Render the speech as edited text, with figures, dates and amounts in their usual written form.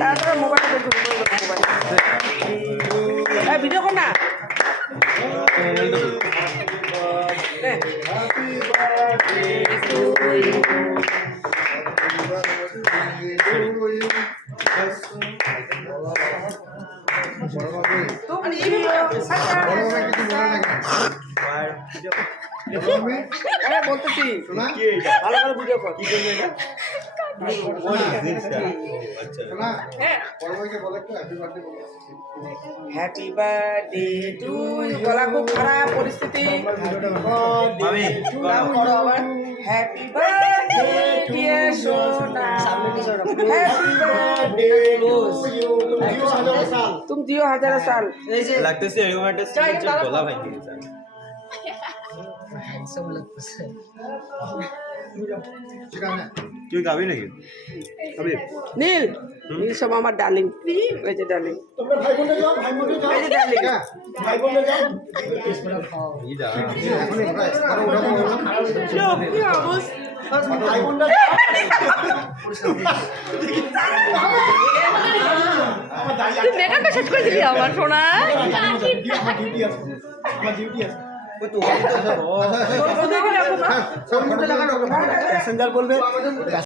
তারপরে মোবাইলটা দেখো মোবাইল ভিডিও কর না বলতেছি ভালো ভালো ভিডিও কর হ্যাপি বার্থডে টু ইউ গলা খুব খারাপ পরিস্থিতি হ্যাপি বার্থডে ডিয়ার সোনা হ্যাপি বার্থডे तुम जियो 1000 साल লাগতেছে এরকম একটা সিরিজ গলা ভাই দিয়েছে হ্যান্ডসাম লাগতেছে তুই গাবি নাকি গাবি নীল নীল সব আমার ডার্লিং ওই যে ডার্লিং তোমরা ভাই বোনে যাও এই যে ডার্লিং ভাই বোনে যাও এই দা কি অবস্থা ভাই বোনরা মেকআপটা শেষ করে দিলি আমার সোনা ডিউটি আছে ওই তো দেখে রাখো না প্যাসেঞ্জার বলবে